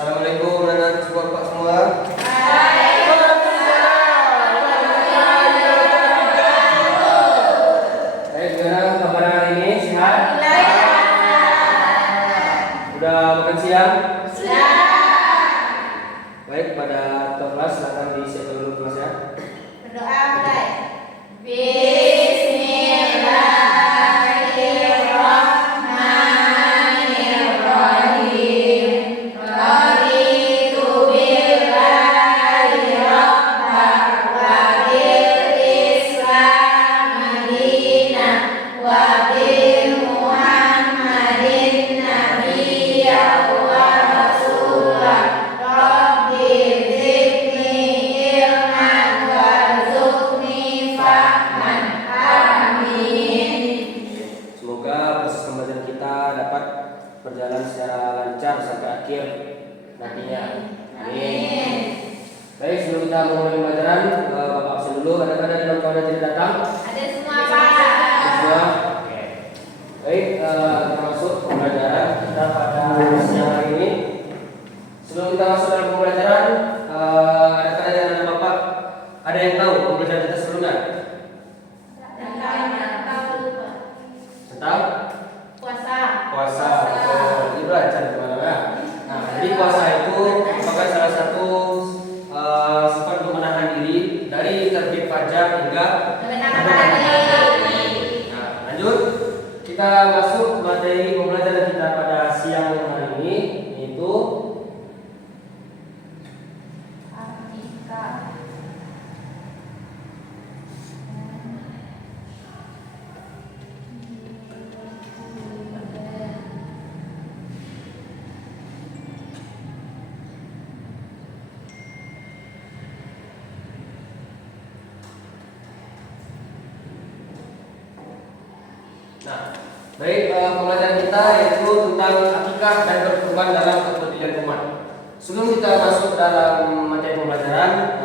Assalamualaikum anak-anak bapak semua. Baik, gimana kabar hari ini? Sehat? Udah makan siang? Baik, pada kelas silakan disiapkan dulu kelasnya. Berdoa mulai. Berjalan secara lancar sampai akhir nantinya. Amin. Baik, sebelum kita memulai pembelajaran, Bapak absen dulu. Ada di kawan yang tidak datang? Ada semua, Pak. Semua. Oke. Baik, kita masuk pembelajaran kita pada siang hari ini. Sebelum kita masuk dalam pembelajaran, ada yang Bapak ada yang tahu pembelajaran kita sebelumnya? Tentang puasa. Itu belajar kemana-mana. Nah, jadi puasa itu merupakan salah satu sifat untuk menahan diri dari terbit fajar hingga Nah, lanjut kita masuk materi pembelajaran kita pada siang hari ini, yaitu baik, pembelajaran kita yaitu tentang akikah dan berkurban dalam kepedulian umat. Sebelum kita masuk dalam materi pembelajaran,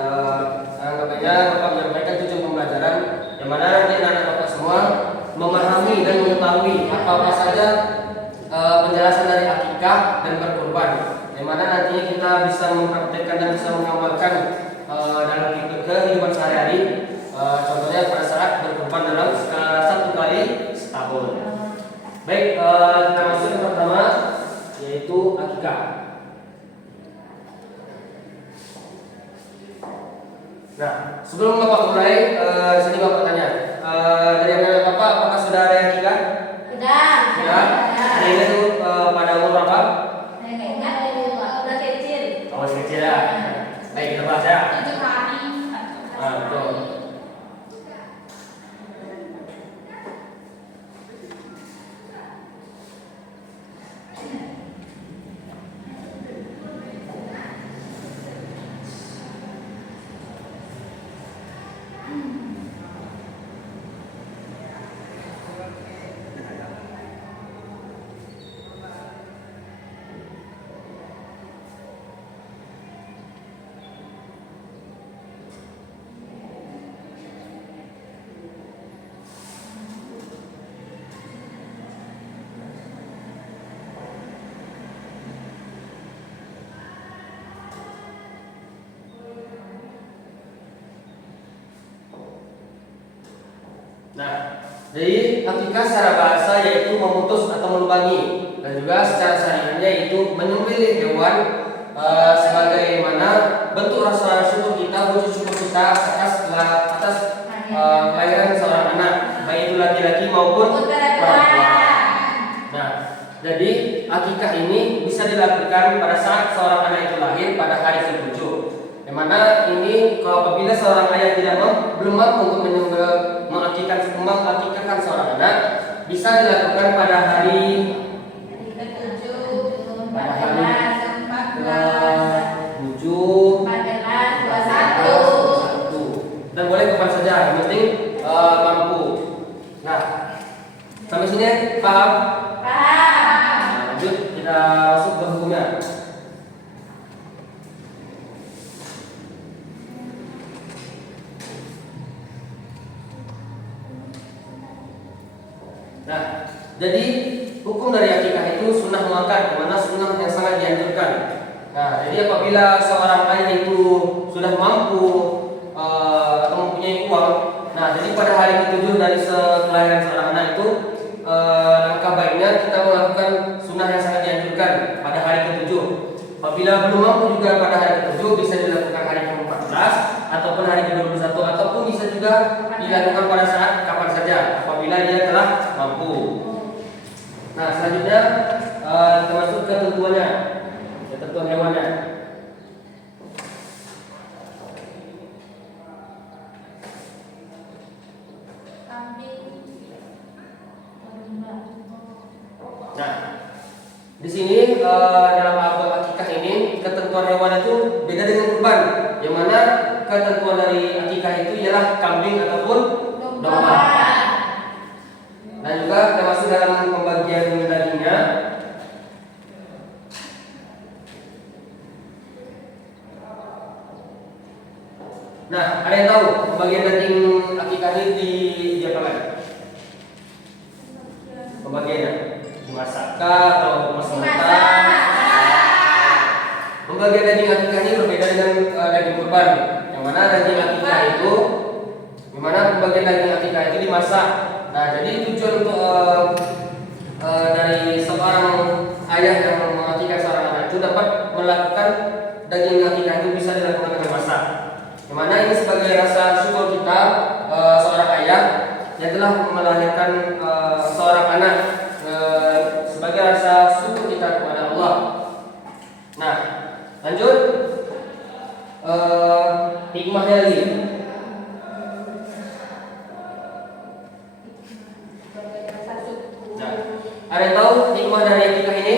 anggapannya Bapak menyampaikan tujuan pembelajaran yang mana nanti anak-anak Bapak semua memahami dan mengetahui apa saja penjelasan dari akikah dan berkurban, yang mana nantinya kita bisa mempraktikkan dan bisa mengamalkan dalam kehidupan sehari-hari. Contohnya pada saat berkurban dalam satu kali setahun. Baik, kita masuk yang pertama, yaitu akikah. Nah, sebelum Bapak mulai, sini Bapak tanya, dari anak Bapak apakah sudah ada yang akikah? Sudah. Ada yang itu pada umur berapa? Udah kecil. Oh, masih kecil ya. Baik, kita bahas ya. 7 hari. Betul. Nah, jadi akikah secara bahasa yaitu memutus atau melubangi, dan juga secara syariahnya yaitu menyembelih hewan sebagaimana bentuk rasa syukur kita, wujud syukur kita atas kelahiran seorang anak, baik itu laki-laki maupun perempuan. Nah, jadi akikah ini bisa dilakukan pada saat seorang anak itu lahir pada hari ke-7. Yang mana ini apabila seorang ayah belum mampu untuk mengakikahkan seorang anak, bisa dilakukan pada hari ke-7, pada hari 7, 21, dan boleh kapan saja, yang penting mampu. Nah, sampai sini paham? Nah, lanjut kita masuk ke hukumnya. Nah, jadi hukum dari akikah itu sunnah muakkad, di mana sunnah yang sangat dianjurkan. Nah, jadi apabila seorang ayah itu sudah mampu atau mempunyai uang, nah jadi pada hari ke-7 dari kelahiran seorang anak itu, langkah baiknya kita melakukan sunnah yang sangat dianjurkan pada hari ke-7. Apabila belum mampu juga pada hari ke-7, bisa dilakukan hari ke-14 ataupun hari ke-21, ataupun bisa juga dilakukan pada saat kapan saja apabila dia telah mampu. Nah, selanjutnya kita masuk ke ketentuannya, ketentuan hewannya. Nah, di sini dalam bab akikah ini ketentuan hewan itu beda dengan kurban, yang mana ketentuan dari akikah itu ialah kambing ataupun domba. Dan juga kita masuk dalam pembagian dagingnya. Nah, ada yang tahu pembagian daging akikah ini diapakan? Pembagiannya dimasakkah atau dimasak mentah? Pembagian daging akikah ini berbeda dengan daging kurban, yang mana daging akikah itu, yang mana pembagian daging akikah itu dimasak. Nah, jadi tujuan untuk dari seorang ayah yang mengakikah seorang anak itu dapat melakukan daging akikah itu bisa dilakukan dengan masak. Yang mana ini sebagai rasa syukur kita seorang ayah yang telah melahirkan seorang anak, sebagai rasa syukur kita kepada Allah. Nah, lanjut hikmahnya lagi. Nah, ada yang tahu hikmah dari akikah ini?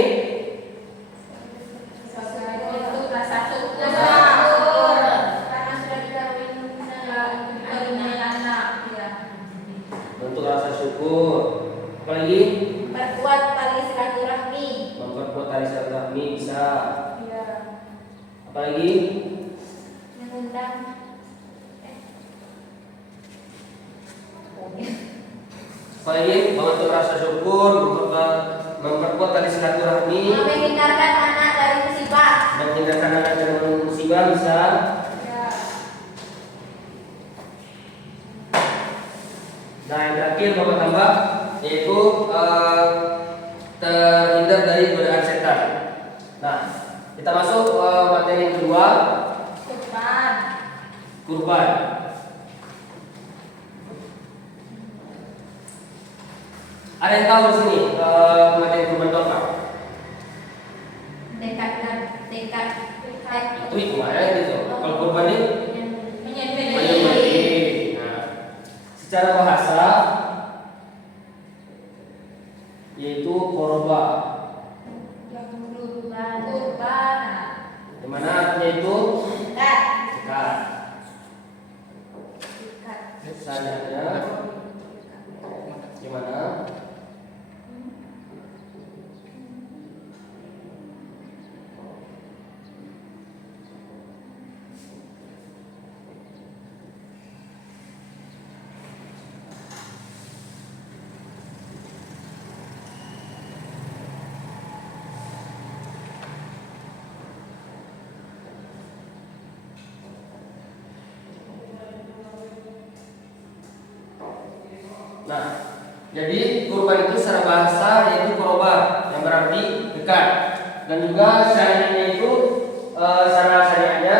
Untuk rasa syukur. Apalagi? Memperkuat tali silaturahmi. Memperkuat tali silaturahmi bisa. Iya. Apalagi? Mengundang. Apalagi? Membentuk rasa syukur, memperkuat tali silaturahmi. Menghindarkan anak dari musibah. Menghindarkan anak dari musibah bisa. Ya. Nah, yang terakhir Bapak tambah yaitu terhindar dari godaan setan. Nah, kita masuk materi yang kedua, kurban. Ada yang tahu di sini materi kurban itu apa? Dekat. Itu hikmahnya gitu. Kalau kurban ini Menyembelih. nah, secara bahasa yaitu korba, Kurban. di mana artinya itu Dekat. dekat. Misalnya gimana? Nah, jadi kurban itu secara bahasa yaitu koroba, yang berarti dekat. Dan juga syariatnya itu secara syariatnya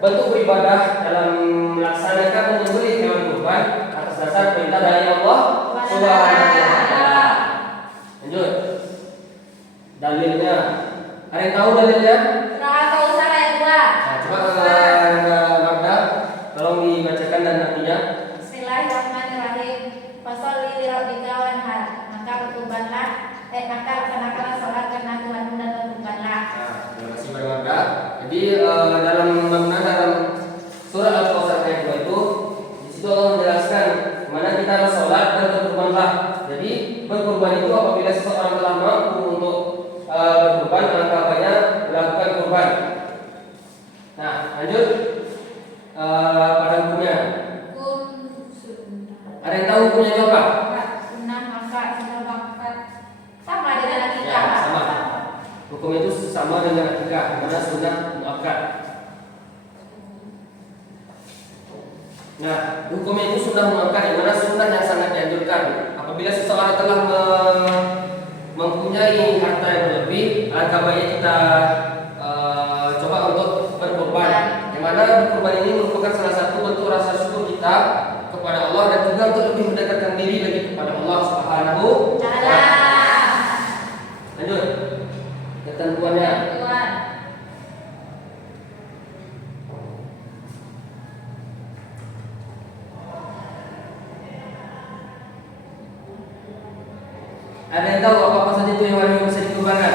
bentuk beribadah dalam melaksanakan menyembelih hewan kurban atas dasar perintah dari Allah Subhanahu wa taala. Lanjut. Dalilnya. Ada yang tahu dalilnya? Nah, coba Magda tolong dibacakan dan artinya. Bismillahirrahmanirrahim. Fasholli lirabbika wanhar. Maka berkurbanlah, maka laksanakanlah sholat karena Tuhanmu dan berkurbanlah. Nah, terima kasih Mbak Magda. Jadi dalam surah Al-Kautsar ayat 2 itu di situ Allah menjelaskan mana kita harus sholat dan berkurbanlah. Jadi berkurban itu apabila seseorang telah mampu untuk berkurban, maka banyak melakukan kurban. Nah, lanjut pada hukumnya. Ada yang tahu hukumnya itu apa? Sama dengan Ya, sama. Hukum itu sama dengan akikah. akikah, di mana sunnah muakkad. Nah, hukumnya itu sunnah muakkad, di mana sunnah yang sangat dianjurkan. Apabila seseorang telah mempunyai harta yang berlebih, alangkah baiknya kita coba untuk berkorban. Yang mana berkorban ini merupakan salah satu bentuk rasa syukur kita kepada Allah dan juga untuk lebih mendekatkan diri lagi kepada Allah Subhanahu wa Ta'ala. Lanjut. Ketentuannya. Ada yang tahu apa saja itu hewan yang bisa dikurbankan?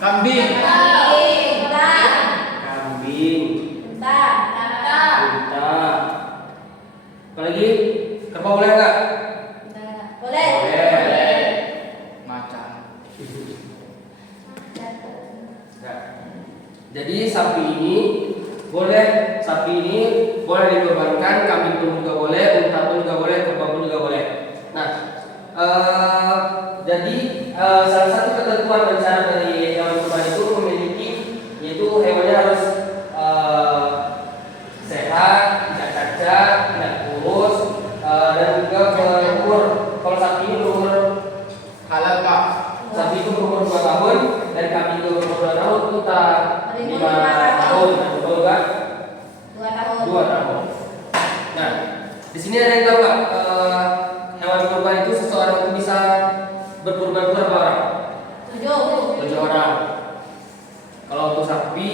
Kambing. Unta. Apalagi? Kerbau boleh enggak? Boleh. Macan. Enggak. Jadi sapi ini boleh dikorbankan, kambing pun juga boleh, unta pun juga boleh, kerbau pun juga boleh. Nah, jadi salah satu ketentuan dan syarat dari hewan kurban itu memiliki, yaitu hewannya harus sehat, tidak cacat, tidak kurus, dan juga berumur. Kalau sapi ini berumur Halal Pak. sapi itu berumur 2 tahun dan kambing itu berumur 2 tahun, unta 5 tahun, betul enggak? 2 tahun. Nah, di sini ada yang tahu nggak hewan kurban itu seseorang itu bisa berkurban berapa orang? 7 orang. Kalau untuk sapi,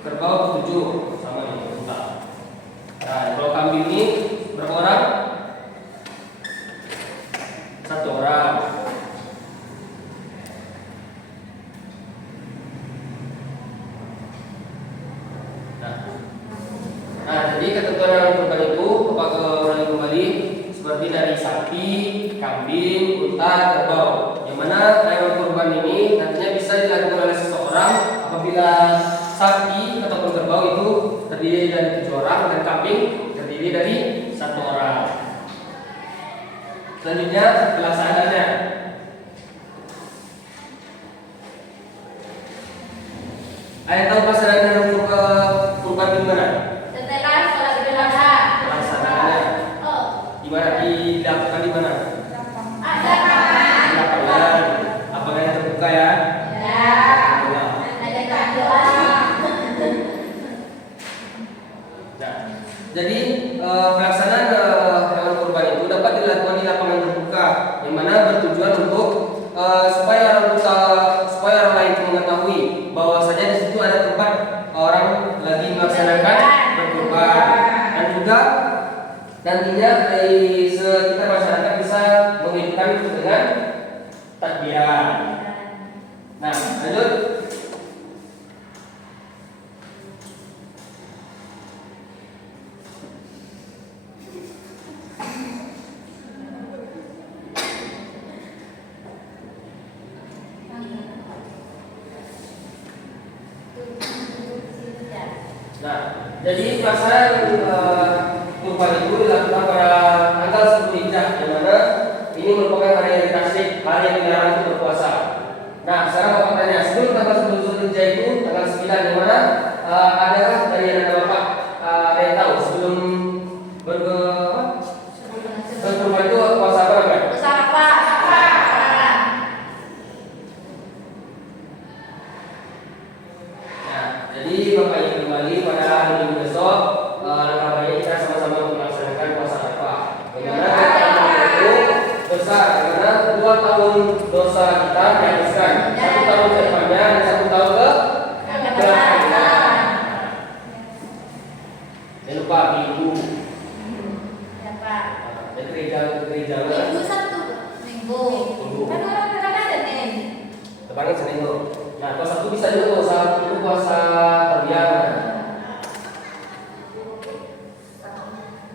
kerbau 7 sama dengan unta. Nah, kalau kambing ini berapa orang? 1 orang. Nah, jadi ketentuan hewan kurban itu apakah orang yang kembali seperti dari sapi, kambing, unta, kerbau. Yang mana hewan kurban ini nantinya bisa dilakukan oleh seseorang apabila sapi ataupun kerbau itu terdiri dari 7 orang dan kambing terdiri dari 1 orang. Selanjutnya pelaksanaannya. Ada tahu pelaksanaan hewan kurban di mana? Setelah sholat Idul Adha. Pelaksanaannya dilakukan di mana? Ada Di lapangan. Lapangan yang terbuka ya. ada doa. Nah, jadi pelaksanaan hewan kurban itu dapat dilakukan di lapangan terbuka, yang mana bertujuan untuk supaya orang lain itu mengetahui bahwasanya di situ ada tempat orang lagi melaksanakan berkurban, dan juga nantinya dari sekitar masyarakat bisa menghidupkan itu dengan takbiran. Nah, lanjut. Nah, jadi pelaksanaan kurban itu dilakukan pada tanggal 10 Hijjah, yang mana ini merupakan hari yang dikasih, hari yang dilarang untuk berpuasa. Nah, sekarang Bapak tanya, sebelum tanggal 10 Hijjah itu tanggal 9, yang mana adakah dari anak Bapak yang tahu sebelum berkurban itu puasa apa enggak? Jadi Bapak ingin kembali pada hari Minggu besok, langkah baiknya kita sama-sama melaksanakan puasa Arafah. Bagaimana itu besar, karena 2 tahun dosa kita dihapuskan, 1 tahun ke depannya dan 1 tahun ke belakangnya. Jangan lupa minggu. Dari gereja ke gereja. Minggu. Kan orang kadang ada nih. Depannya Senin tuh. Nah, puasa itu bisa juga puasa terbiar.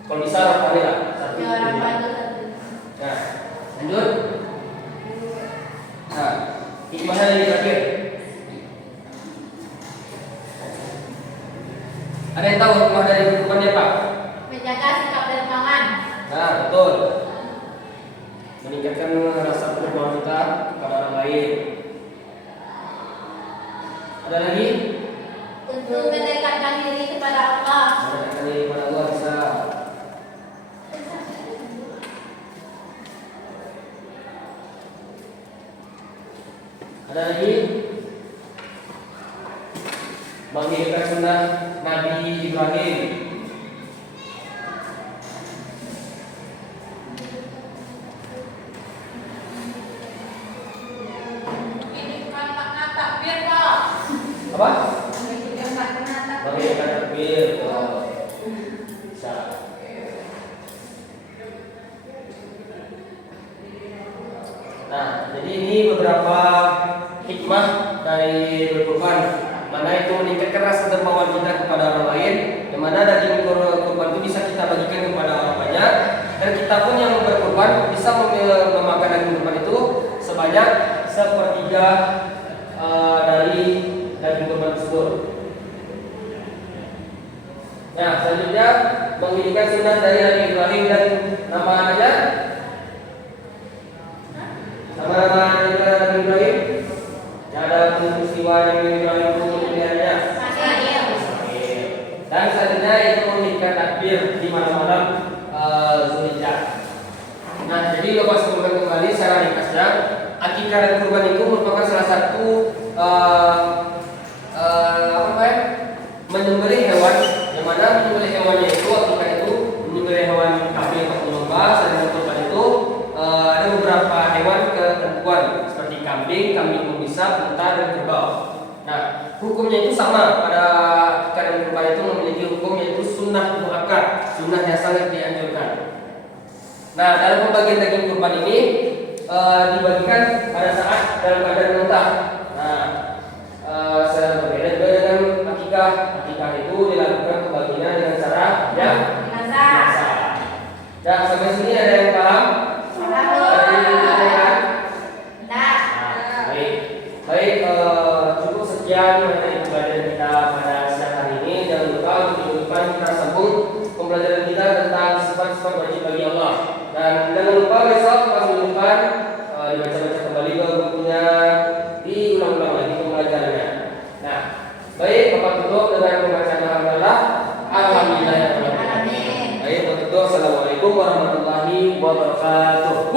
Kalau bisa Arafah lah. Nah, lanjut. Nah, hikmahnya ini terakhir. Ada yang tahu hikmah dari kurbannya Pak? Menjaga sikap dermawan. Nah, betul. Meningkatkan rasa perhubungan kita kepada orang lain. Ada lagi? Untuk mendekatkan diri kepada Allah. Mendekatkan diri kepada Allah bisa. Ada lagi? Menghidupkan sunnah Nabi Ibrahim. Hidupkan makna takbir, Pak. Apa? Hidupkan makna takbir. Menghidupkan takbir. Bisa. Nah, jadi ini beberapa hikmah dari berkurban, mana itu meningkatkan rasa dermawan kita kepada orang lain, yang mana daging kurban itu bisa kita bagikan kepada orang banyak, dan kita pun yang berkurban bisa memakan daging kurban itu sebanyak 1/3 dari daging kurban tersebut. Nah, selanjutnya mengirinkan sunnah dari Nabi Ibrahim dan nama aja. Nama Nabi Ibrahim yang ada peristiwa Nabi Ibrahim itu pilihannya. Dan selanjutnya itu mengirinkan takbir di malam-malam Zulhijjah. Nah, jadi Bapak sebutkan kembali secara ringkasnya, akikah dan kurban itu merupakan salah satu menyembelih hewan, yang mana menyembelih hewannya itu akikah itu menyembelih hewan kambing atau domba. Selain kurban itu ada beberapa hewan ketentuan seperti kambing berbisa, unta dan kerbau. Nah, hukumnya itu sama pada akikah dan kurban itu memiliki hukum yaitu sunnah muakkad, sunnah yang sangat dianjurkan. Nah, dalam pembagian daging kurban ini dibagikan pada saat dalam keadaan mentah. Nah, berbeda juga dengan akikah. Akikah itu dilakukan pembagiannya dengan cara yang biasa. Ya, sampai sini ada yang paham? Ada yang ditanyakan? Baik, cukup sekian materi pembelajaran kita pada siang hari ini. Jangan lupa untuk minggu depan kita sambung pembelajaran kita tentang sifat-sifat wajib bagi Allah. Dan jangan lupa besok pas minggu depan dibaca-baca kembali ke bukunya, diulang-ulang lagi pembelajarannya. Nah, baik, Bapak tutup dengan pembacaan alhamdulillah. Alhamdulillah. Baik, Bapak tutup. Assalamualaikum warahmatullahi wabarakatuh.